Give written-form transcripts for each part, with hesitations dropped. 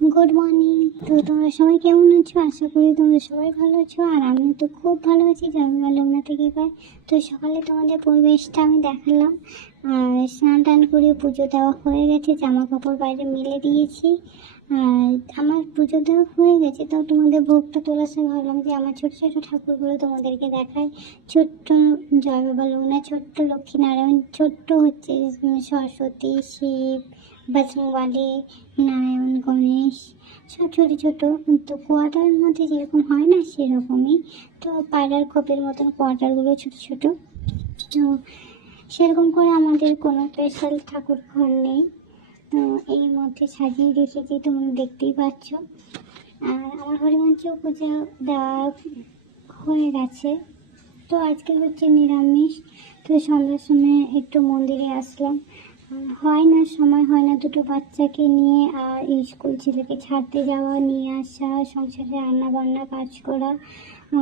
Good morning. তো তোমরা সবাই কেমন আছো? আশা করি তোমরা সবাই ভালো আছো, আর আমিও তো খুব ভালো আছি। জানবা লগ্না থেকে পাই। তো সকালে তোমাদের পরিবেশটা আমি দেখালাম, আর স্নান টান করে পুজো দেওয়া হয়ে গেছে, জামা কাপড় বাইরে মেলে দিয়েছি। আর আমার পুজো দেওয়া হয়ে গেছে, তো তোমাদের ভোগটা তোলার সময় ভাবলাম যে আমার ছোটো ছোটো ঠাকুরগুলো তোমাদেরকে দেখাই। ছোট্ট জয় বাবা লগ্না, ছোট্ট লক্ষ্মীনারায়ণ, ছোট্ট হচ্ছে সরস্বতী, শিব, বজরংবলী, নারায়ণ, গণেশ, সব ছোটো ছোটো। তো কোয়ার্টারের মধ্যে যেরকম হয় না সেরকমই। তো পায়রার খোপের মতন কোয়ার্টারগুলো ছোটো ছোটো। তো সেরকম করে আমাদের কোনো স্পেশাল ঠাকুর ঘর নেই, তো এর মধ্যে সাজিয়ে রেখেছি, তোমরা দেখতেই পাচ্ছ। আর আমার হরিমঞ্চেও পুজো দেওয়া হয়ে গেছে। তো আজকে হচ্ছে নিরামিষ। তো সন্ধ্যার সময় একটু মন্দিরে আসলাম। হয় না, সময় হয় না দুটো বাচ্চাকে নিয়ে, আর এই স্কুল ছেলেকে ছাড়তে যাওয়া, নিয়ে আসা, সংসারে রান্না বান্না কাজ করা,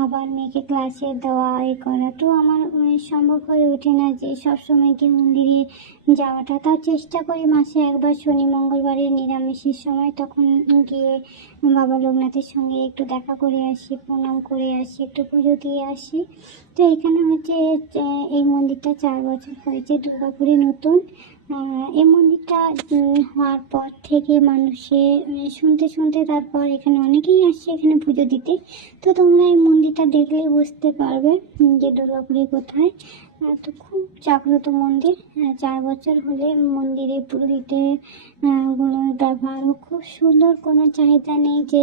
আবার মেয়েকে ক্লাসে দেওয়া, এ করা। তো আমার সম্ভব হয়ে ওঠে না যে সবসময় গিয়ে মন্দিরে যাওয়াটা। তাও চেষ্টা করি মাসে একবার শনি মঙ্গলবারের নিরামিষের সময় তখন গিয়ে বাবা লোকনাথের সঙ্গে একটু দেখা করে আসি, প্রণাম করে আসি, একটু পুজো দিয়ে আসি। তো এখানে হচ্ছে এই মন্দিরটা 4 বছর হয়েছে, দুর্গাপুরে নতুন। এই মন্দিরটা হওয়ার পর থেকে মানুষে শুনতে শুনতে তারপর এখানে অনেকেই আসছে এখানে পুজো দিতে। তো তোমরা এই মন্দিরটা দেখলেই বুঝতে পারবে যে দুর্গাপুরে কোথায়। তো খুব জাগ্রত মন্দির। 4 বছর হলে মন্দিরে পুরোহিতের গুলোর ব্যবহারও খুব সুন্দর, কোনো চাহিদা নেই যে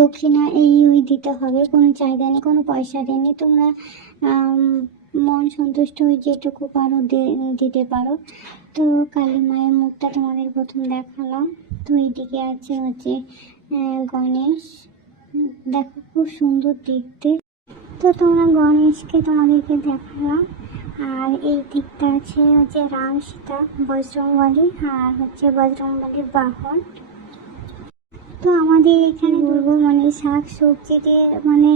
দক্ষিণা এই ওই দিতে হবে, কোনো চাহিদা নেই, কোনো পয়সা দেয়নি। তোমরা মন সন্তুষ্ট হয়ে যেটুকু পারো দিতে পারো। তো কালী মায়ের মুখটা তোমাদের প্রথম দেখালাম। তো এইদিকে আছে হচ্ছে গণেশ, দেখো খুব সুন্দর দেখতে। তো তোমরা গণেশকে তোমাদেরকে দেখালাম। আর এই দিকটা আছে হচ্ছে রাম সীতা, বজরংবলী, আর হচ্ছে বজরংবলীর বাহন। তো আমাদের এখানে বলবো মানে শাক সবজিতে মানে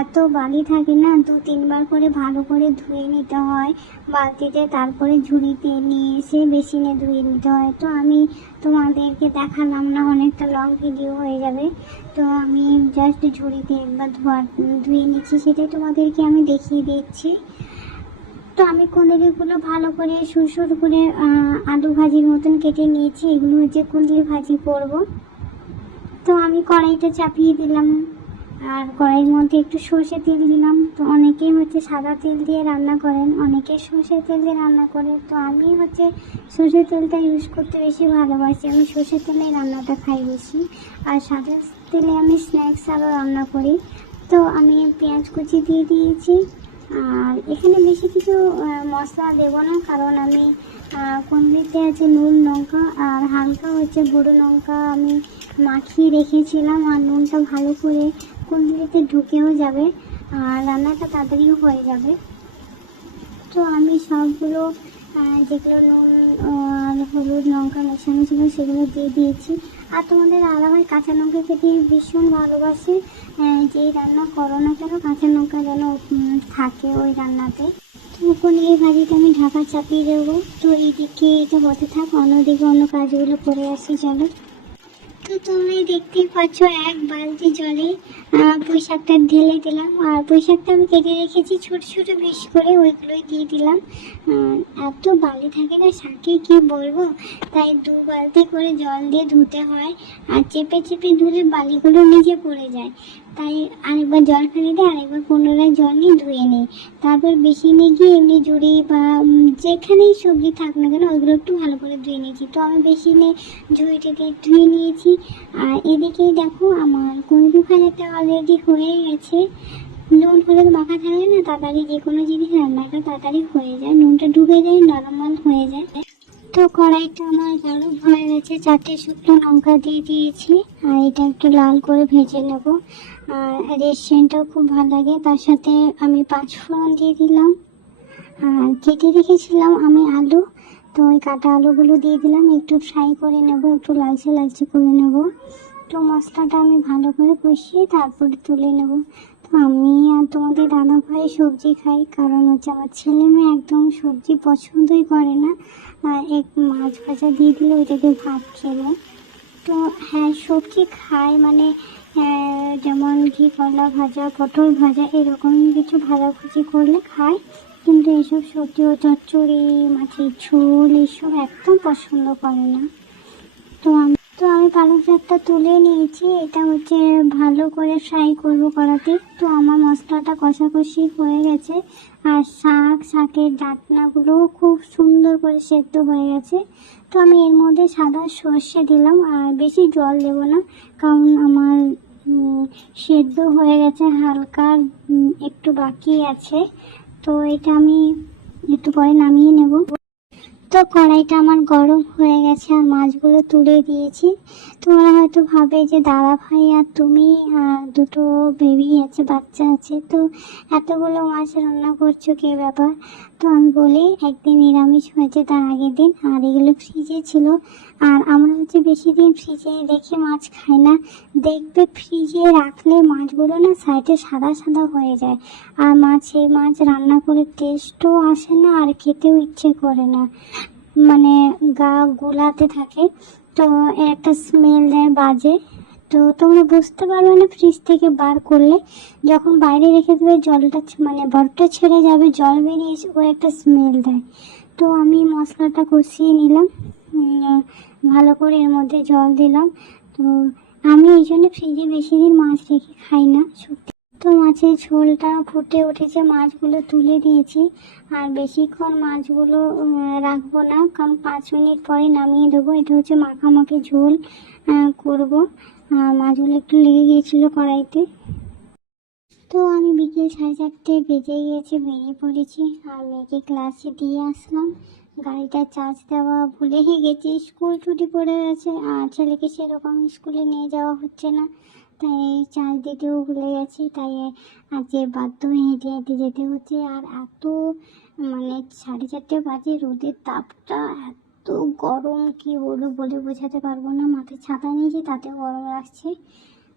এত বালি থাকে না, 2-3 বার করে ভালো করে ধুয়ে নিতে হয় বালতিতে, তারপরে ঝুড়িতে নিয়ে এসে বেসিনে ধুয়ে নিতে হয়। তো আমি তোমাদেরকে দেখালাম না, অনেকটা লং ভিডিও হয়ে যাবে। তো আমি জাস্ট ঝুড়িতে একবার ধুয়ে নিচ্ছি, সেটাই তোমাদেরকে আমি দেখিয়ে দিচ্ছি। তো আমি কুঁদরিগুলো ভালো করে সুর করে আলু ভাজির মতন কেটে নিয়েছি। এগুলো হচ্ছে কুঁদরি ভাজি করব। তো আমি কড়াইটা চাপিয়ে দিলাম, আর কড়াইয়ের মধ্যে একটু সর্ষে তেল দিলাম। তো অনেকেই হচ্ছে সাদা তেল দিয়ে রান্না করেন, অনেকে সর্ষের তেল দিয়ে রান্না করে। তো আমি হচ্ছে সর্ষের তেলটা ইউজ করতে বেশি ভালোবাসি, আমি সর্ষের তেলে রান্নাটা খাই বেশি। আর সাদা তেলে আমি স্ন্যাক্স আরও রান্না করি। তো আমি পেঁয়াজ কুচি দিয়ে দিয়েছি। আর এখানে বেশি কিছু মশলা দেবো না, কারণ আমি কুঁদরিতে আছে নুন লঙ্কা আর হালকা হচ্ছে গুঁড়ো লঙ্কা আমি মাখিয়ে রেখেছিলাম, আর নুনটা ভালো করে কুঁদরিতে ঢুকেও যাবে আর রান্নাটা তাড়াতাড়িও হয়ে যাবে। তো আমি সবগুলো যেগুলো নুন আর হলুদ লঙ্কা মেশানো ছিল সেগুলো দিয়ে দিয়েছি। আর তোমাদের আলাদাভাবে কাঁচা লঙ্কা খেতে ভীষণ ভালোবাসে, যেই রান্না করো না কেন কাঁচা লঙ্কা যেন থাকে ওই রান্নাতে। তো পনিরের ভাজিটা আমি ঢাকা চাপিয়ে দেবো। তো এইদিকে এটা হতে থাক, অন্যদিকে অন্য কাজগুলো করে আসি, চলো। তো তোমরা দেখতেই পাচ্ছ এক বালতি জলে পুঁই শাকটা ঢেলে দিলাম, আর পুঁই শাকটা আমি কেটে রেখেছি ছোট ছোট পিস করে, ওইগুলোই দিয়ে দিলাম। এত বালি থাকে না শাকে কি বলবো, তাই 2 বালতি করে জল দিয়ে ধুতে হয়, আর চেপে চেপে ধুলে বালিগুলো নিচে পড়ে যায়। তাই আরেকবার জল ফেলে দিয়ে আরেকবার পুনরায় জল নিয়ে ধুয়ে নিই। তারপর বেসিনে গিয়ে এমনি ঝুড়ি বা যেখানেই সবজি থাক না কেন ওইগুলো একটু ভালো করে ধুয়ে নিয়েছি। তো আমি বেসিনে ঝুড়িটাকে ধুয়ে নিয়েছি। আর এদিকেই দেখো আমার কুঁদরি ভাজাটা অলরেডি হয়ে গেছে। নুন হলুদ মাখা থাকলে না তাড়াতাড়ি যে কোনো জিনিস রান্নাটা তাড়াতাড়ি হয়ে যায়, নুনটা ঢুকে যায়, নরমাল হয়ে যায়। তো কড়াইটা আমার গরম হয়ে গেছে, 4টে শুকনো লঙ্কা দিয়ে দিয়েছি, আর এটা একটু লাল করে ভেজে নেব। আর রেস্টুরেন্টটাও খুব ভালো লাগে। তার সাথে আমি 5 ফোড়ন দিয়ে দিলাম, আর কেটে রেখেছিলাম আমি আলু, তো ওই কাটা আলুগুলো দিয়ে দিলাম, একটু ফ্রাই করে নেব, একটু লালচে লালচে করে নেব। তো মশলাটা আমি ভালো করে কষিয়ে তারপরে তুলে নেব। তো আমি আর তোমাদের দাদা ভাই সবজি খাই, কারণ হচ্ছে আমার ছেলে মেয়ে একদম সবজি পছন্দই করে না। এক মাছ ভাজা দিয়ে দিলে ওইটাকে ভাত খেলো। তো হ্যাঁ, সবজি খাই, মানে যেমন ঘি কলা ভাজা, পটল ভাজা, এরকম কিছু ভাজাভুজি করলে খাই, কিন্তু এইসব সবজি ও চচ্চড়ি, মাছের ঝোল এইসব একদম পছন্দ করে না। তো আমি পালং শাকটা তুলে নিয়েছি, এটা হচ্ছে ভালো করে ফ্রাই করবো কড়াতে। তো আমার মশলাটা কষাকষি হয়ে গেছে, আর শাকের ডাঁটনাগুলো খুব সুন্দর করে সেদ্ধ হয়ে গেছে। তো আমি এর মধ্যে সাদা সর্ষে দিলাম, আর বেশি জল দেব না, কারণ আমার সেদ্ধ হয়ে গেছে, হালকা একটু বাকি আছে। তো এটা আমি একটু পরে নামিয়ে নেব। তো কড়াইটা আমার গরম হয়ে গেছে, আর মাছগুলো তুলে দিয়েছি। তোমরা হয়তো ভাবে যে দাদা ভাই আর তুমি আর দুটো বেবি আছে, বাচ্চা আছে, তো এতগুলো মাছ রান্না করছো, কি ব্যাপার? তো আমি বলি, একদিন নিরামিষ হয়েছে তার আগের দিন, আর এগুলো ফ্রিজে ছিল। আর আমরা হচ্ছে বেশি দিন ফ্রিজে রেখে মাছ খাই না। দেখবে ফ্রিজে রাখলে মাছগুলো না সাইডে সাদা সাদা হয়ে যায়, আর সেই মাছ রান্না করে টেস্টও আসে না, আর খেতেও ইচ্ছে করে না, মানে গা গুলাতে থাকে। তো একটা স্মেল দেয় বাজে। তো তোমরা বুঝতে পারবে না ফ্রিজ থেকে বার করলে, যখন বাইরে রেখে দেবে জলটা মানে বরফটা ছেড়ে যাবে, জল বেরিয়ে এসে ও একটা স্মেল দেয়। তো আমি মশলাটা কষিয়ে নিলাম, ভালো করে এর মধ্যে জল দিলাম। তো আমি এই জন্য ফ্রিজে বেশি দিন মাছ রেখে খাই না সত্যি। তো মাছের ঝোলটা ফুটে উঠেছে, মাছগুলো তুলে দিয়েছি। আর বেশিক্ষণ মাছগুলো রাখবো না, কারণ 5 মিনিট পরে নামিয়ে দেবো। এটা হচ্ছে মাখামাখি ঝোল করব। মাছগুলো একটু লেগে গিয়েছিল কড়াইতে। তো আমি বিকেল 4:30 বেজে গিয়েছে, বেরিয়ে পড়েছি, আর মেয়েকে ক্লাসে দিয়ে আসলাম। গাড়িটা চার্জ দেওয়া ভুলেই গেছি, স্কুল ছুটি পড়ে গেছে, আর ছেলেকে সেরকম স্কুলে নিয়ে যাওয়া হচ্ছে না, তাই চার্জ দিতেও ভুলে গেছি। তাই আজকে বাধ্য হয়ে হেঁটে হেঁটে যেতে হচ্ছে। আর এত মানে 4:30 বাজে, রোদের তাপটা এত গরম, কি বলবো, বলে বোঝাতে পারবো না। মাথায় ছাতা নিয়েছি, তাতেও গরম লাগছে।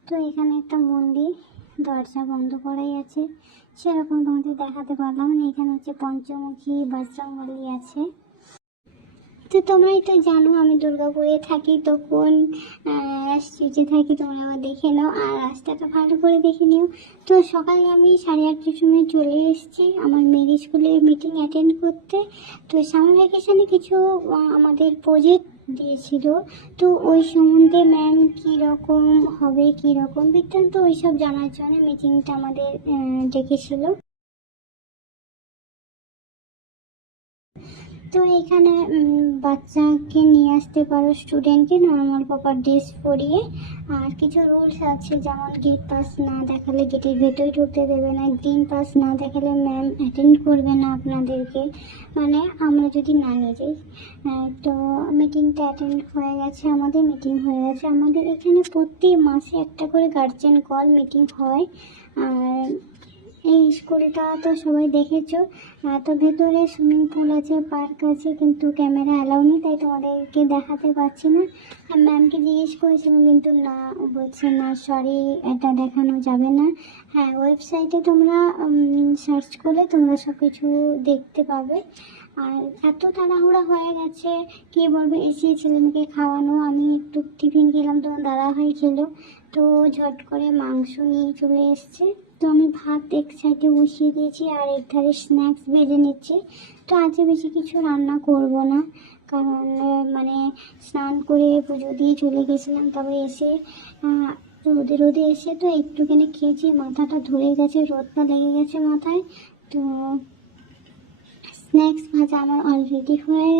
তো এখানে একটা মন্দির, দরজা বন্ধ করাই আছে, সেরকম তোমাদের দেখাতে পারলাম না। এখানে হচ্ছে পঞ্চমুখী বজরংবলী আছে। তো তোমরাই তো জানো আমি দুর্গাপুরে থাকি, তখন স্ট্রিটে থাকি, তোমরা আবার দেখে নাও, আর রাস্তাটা ভালো করে দেখে নিও। তো সকালে আমি 8:30টার সময় চলে এসেছি আমার মেয়ের স্কুলে মিটিং অ্যাটেন্ড করতে। তো সামার ভ্যাকেশানে কিছু আমাদের প্রজেক্ট দিয়েছিল, তো ওই সম্বন্ধে ম্যাম কীরকম হবে, কীরকম বৃত্তান্ত, ওইসব জানার জন্য মিটিংটা আমাদের ডেকেছিল। তো এখানে বাচ্চাকে নিয়ে আসতে পারো, স্টুডেন্টকে নর্মাল প্রপার ড্রেস পরিয়ে। আর কিছু রুলস আছে, যেমন গেট পাস না দেখালে গেটের ভেতরে ঢুকতে দেবে না, গ্রিন পাস না দেখালে ম্যাম অ্যাটেন্ড করবে না আপনাদেরকে, মানে আমরা যদি না নিয়ে যাই। তো মিটিংটা অ্যাটেন্ড হয়ে গেছে, আমাদের মিটিং হয়ে গেছে। আমাদের এখানে প্রতি মাসে একটা করে গার্জেন কল মিটিং হয়। আর এই স্কুলটা তো সবাই দেখেছো। তো ভেতরে সুইমিং পুল আছে, পার্ক আছে, কিন্তু ক্যামেরা অ্যালাউ নেই, তাই তোমাদেরকে দেখাতে পারছি না। ম্যামকে জিজ্ঞেস করেছিলাম, কিন্তু না, বলছে না, সরি, এটা দেখানো যাবে না। হ্যাঁ, ওয়েবসাইটে তোমরা সার্চ করলে তোমরা সব কিছু দেখতে পাবে। আর এত তাড়াহুড়া হয়ে গেছে, কে বলবে, এসে ছেলেমেয়েকে খাওয়ানো। আমি একটু টিফিন খেলাম, তোমার দাদাভাই খেলো, তো ঝট করে মাংস নিয়ে চলে এসছে। তো আমি ভাত এক সাইডে বসিয়ে দিয়েছি, আর এক ধারে স্ন্যাক্স ভেজে নিচ্ছি। তো আজকে বেশি কিছু রান্না করব না, কারণ মানে স্নান করে পুজো দিয়ে চলে গেছিলাম, তারপরে এসে রোদে রোদে এসে তো একটুখানি খেয়েছি, মাথাটা ধরে গেছে, রোদটা লেগে গেছে মাথায়। তো স্ন্যাক্স ভাজা আমার অলরেডি হয়ে।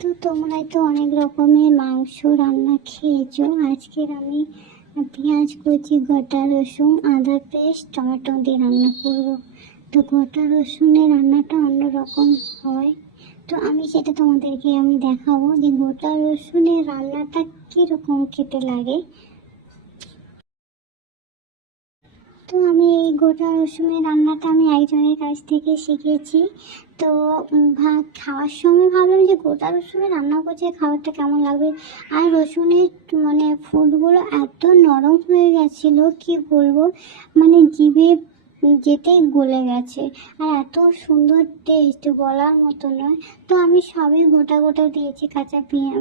তো তোমরাই তো অনেক রকমের মাংস রান্না খেয়েছো। আজকের আমি পেঁয়াজ কুচি, গোটা রসুন, আদা পেস্ট, টমেটো দিয়ে রান্না করবো। তো গোটা রসুনের রান্নাটা অন্যরকম হয়, তো আমি সেটা তোমাদেরকে আমি দেখাবো যে গোটা রসুনের রান্নাটা কীরকম খেতে লাগে। তো আমি এই গোটা রসুনের রান্নাটা আমি একজনের কাছ থেকে শিখেছি। তো খাওয়ার সময় ভাবলাম যে গোটা রসুনে রান্না করছে, খাবারটা কেমন লাগবে। আর রসুনের মানে ফুটগুলো এত নরম হয়ে গেছিলো, কি বলবো, মানে জিভে যেতেই গলে গেছে। আর এত সুন্দর টেস্ট বলার মতো নয়। তো আমি সবই গোটা গোটা দিয়েছি, কাঁচা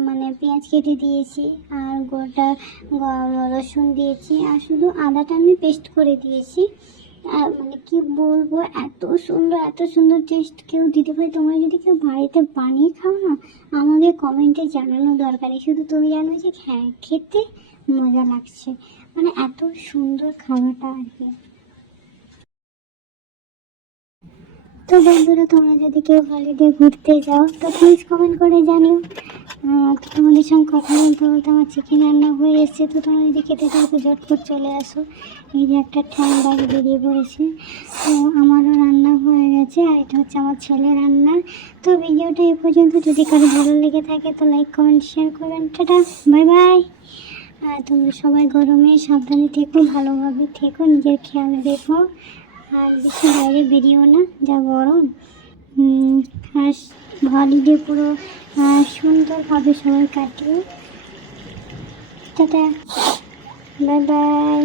মানে পেঁয়াজ কেটে দিয়েছি, আর গোটা রসুন দিয়েছি, আর শুধু আদাটা আমি পেস্ট করে দিয়েছি। আর মানে কি বলবো, এত সুন্দর টেস্ট কেউ দিতে পারে। তোমরা যদি কেউ বাড়িতে বানিয়ে খাও না, আমাকে কমেন্টে জানানো দরকার নেই, শুধু তুমি জানো যে হ্যাঁ খেতে মজা লাগছে। মানে এত সুন্দর খাবারটা আর কি। তো বন্ধুরা, তোমরা যদি কেউ হলিডে ঘুরতে যাও তো প্লিজ কমেন্ট করে জানিও। তো তোমাদের সঙ্গে কথা বলতে বলতে আমার চিকেন রান্না হয়ে এসেছে। তো তোমরা যদি খেতে চাও তো ঝটপট চলে আসো। এই যে একটা ঠ্যাং বাইরে বেরিয়ে পড়েছে। তো আমারও রান্না হয়ে গেছে, আর এটা হচ্ছে আমার ছেলে রান্না। তো ভিডিওটা এই পর্যন্ত। যদি কারো ভালো লেগে থাকে তো লাইক কমেন্ট শেয়ার করবেন। Tata, bye bye. আর তোমরা সবাই গরমে সাবধানে থেকো, ভালোভাবে থেকো, নিজের খেয়াল রেখো, আর বেশি বাইরে বেরিয়েও না, যা গরম। আর হলিডে পুরো সুন্দরভাবে সবাই কাটিয়ে। Tata, bye by.